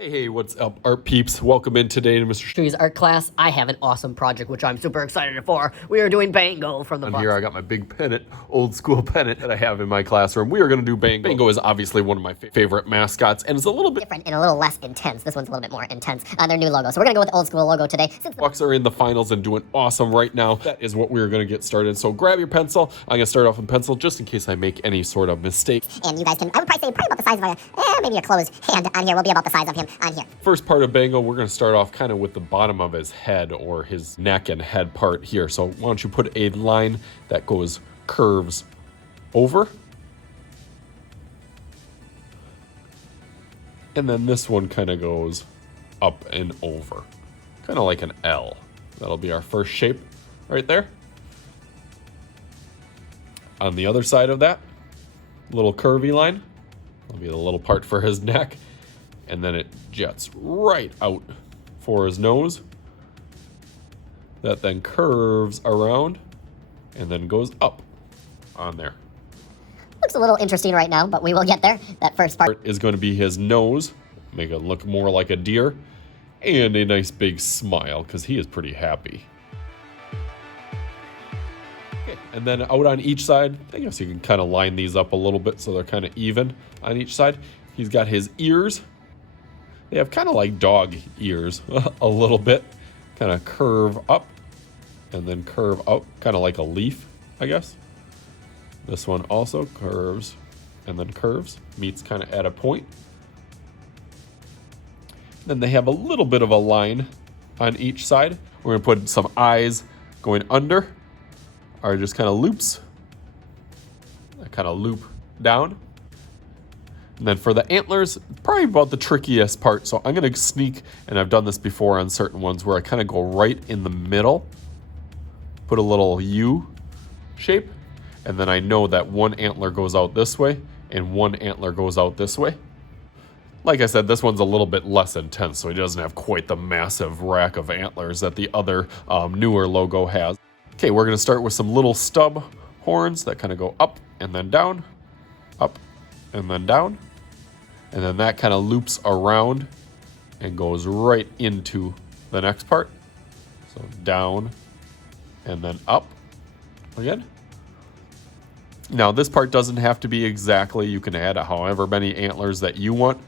Hey, what's up, art peeps? Welcome in today to Mr. Shoes art class. I have an awesome project which I'm super excited for. We are doing Bango from the On Bucks. here I got my big pennant, old school pennant that I have in my classroom. We are going to do Bango. Bango is obviously one of my favorite mascots, and it's a little bit different and a little less intense. This one's a little bit more intense on their new logo. So we're gonna go with the old school logo today. Since the Bucks are in the finals and doing awesome right now, that is what we're going to get started. So grab your pencil. I'm going to start off with pencil just in case I make any sort of mistake. and you guys can, I would probably say probably about the size of maybe a closed hand on here will be about the size of him on here. First part of Bango, we're going to start off kind of with the bottom of his head or his neck and head part here. So why don't you put a line that curves over. And then this one kind of goes up and over, kind of like an L. That'll be our first shape right there. On the other side of that, little curvy line. That'll be the little part for his neck. And then it jets right out for his nose. That then curves around and then goes up on there. Looks a little interesting right now, but we will get there. That first part Is going to be his nose, make it look more like a deer, and a nice big smile because he is pretty happy. Okay, and then out on each side, I guess you can kind of line these up a little bit so they're kind of even on each side. He's got his ears. They have kind of like dog ears a little bit, kind of curve up and then curve out, kind of like a leaf, I guess. This one also curves and then curves, meets kind of at a point. Then they have a little bit of a line on each side. We're going to put some eyes going under, are just kind of loops. That kind of loop down. And then for the antlers, probably about the trickiest part. So I'm going to sneak, and I've done this before on certain ones, where I kind of go right in the middle, put a little U shape, and then I know that one antler goes out this way and one antler goes out this way. Like I said, this one's a little bit less intense, so he doesn't have quite the massive rack of antlers that the other newer logo has. Okay, we're going to start with some little stub horns that kind of go up and then down, up and then down. And then that kind of loops around and goes right into the next part. So down and then up again. Now this part doesn't have to be exactly, you can add however many antlers that you want,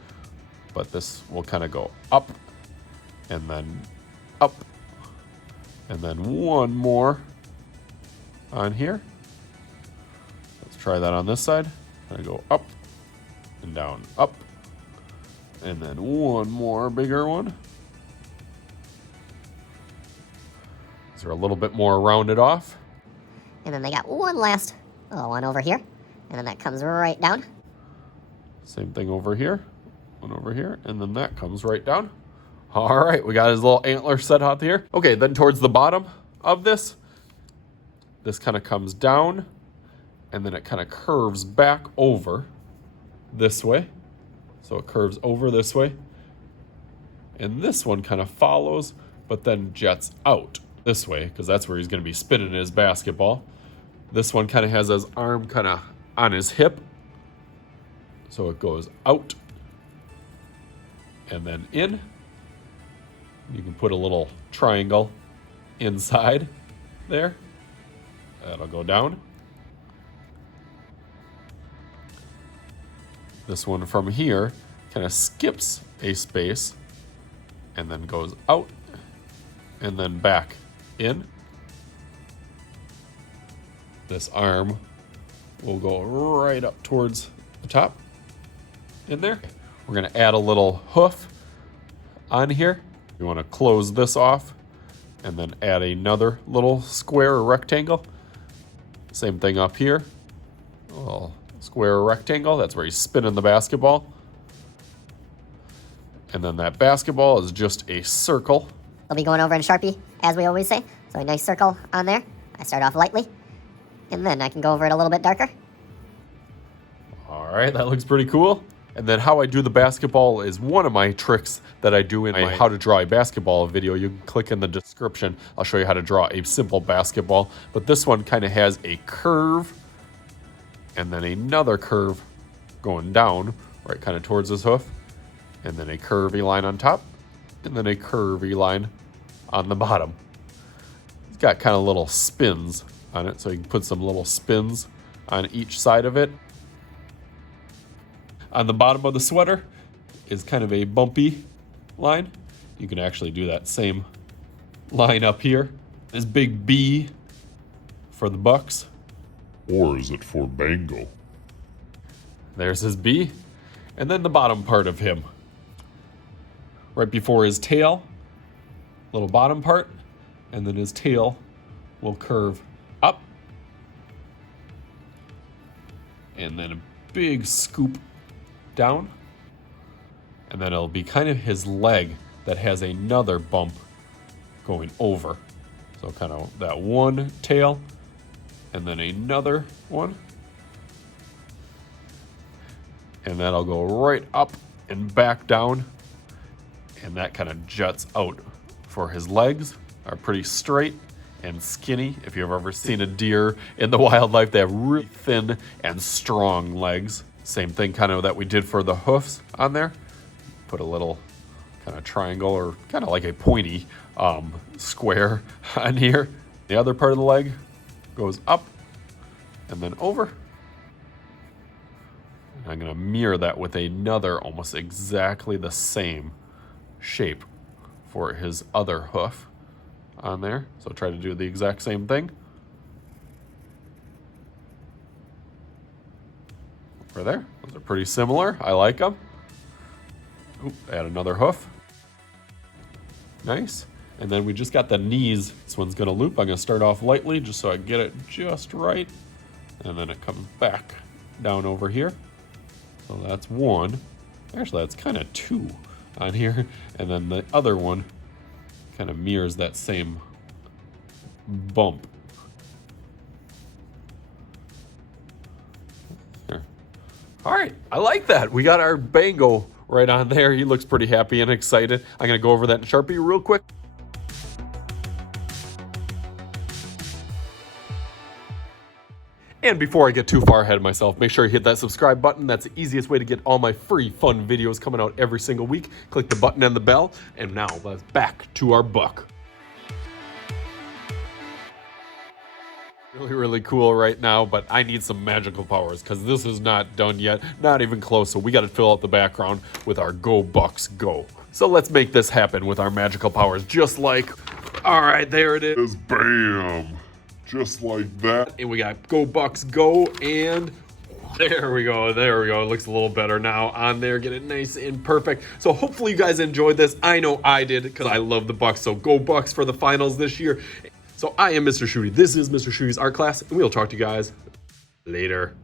but this will kind of go up and then up and then one more on here. Let's try that on this side. Kind of go up and down, up, and then one more bigger one. These are a little bit more rounded off. and then they got one last little one over here. And then that comes right down. Same thing over here, one over here, and then that comes right down. All right, we got his little antler set out here. Okay, then towards the bottom of this kind of comes down, and then it kind of curves back over this way. So it curves over this way. And this one kind of follows, but then jets out this way, because that's where he's going to be spinning his basketball. This one kind of has his arm kind of on his hip. So it goes out and then in. You can put a little triangle inside there. That'll go down. This one from here kind of skips a space and then goes out and then back in. This arm will go right up towards the top in there. We're going to add a little hoof on here. You want to close this off and then add another little square or rectangle. Same thing up here. A little square or rectangle. That's where he's spinning the basketball. And then that basketball is just a circle. We'll be going over in Sharpie, as we always say. So a nice circle on there. I start off lightly. And then I can go over it a little bit darker. All right, that looks pretty cool. And then how I do the basketball is one of my tricks that I do in my how to draw a basketball video. You can click in the description. I'll show you how to draw a simple basketball. But this one kind of has a curve and then another curve going down, right kind of towards his hoof. and then a curvy line on top, and then a curvy line on the bottom. It's got kind of little spins on it, so you can put some little spins on each side of it. On the bottom of the sweater is kind of a bumpy line. You can actually do that same line up here. This big B for the Bucks. Or is it for Bango? There's his B. And then the bottom part of him. Right before his tail, little bottom part, and then his tail will curve up. And then a big scoop down. And then it'll be kind of his leg that has another bump going over. So kind of that one tail and then another one. And that'll go right up and back down. And that kind of juts out for his legs. Are pretty straight and skinny. If you've ever seen a deer in the wildlife, they have really thin and strong legs. Same thing kind of that we did for the hoofs on there. Put a little kind of triangle or kind of like a pointy square on here. The other part of the leg goes up and then over. I'm going to mirror that with another almost exactly the same shape for his other hoof on there. So try to do the exact same thing. Over there. Those are pretty similar. I like them. Oop, add another hoof. Nice. And then we just got the knees. This one's going to loop. I'm going to start off lightly just so I get it just right. And then it comes back down over here. So that's one. Actually, that's kind of two on here. And then the other one kind of mirrors that same bump. There. All right, I like that. We got our Bango right on there. He looks pretty happy and excited. I'm going to go over that in Sharpie real quick. And before I get too far ahead of myself, make sure you hit that subscribe button. That's the easiest way to get all my free fun videos coming out every single week. Click the button and the bell. And now let's back to our buck. Really, really cool right now, but I need some magical powers because this is not done yet, not even close. So we got to fill out the background with our Go Bucks Go. So let's make this happen with our magical powers, just like, all right, there it is. Bam! Just like that. And we got Go Bucks Go, and there we go. There we go. It looks a little better now on there. Get it nice and perfect. So hopefully you guys enjoyed this. I know I did because I love the Bucks. So Go Bucks for the finals this year. So I am Mr. Shooty. This is Mr. Shooty's art class, and we'll talk to you guys later.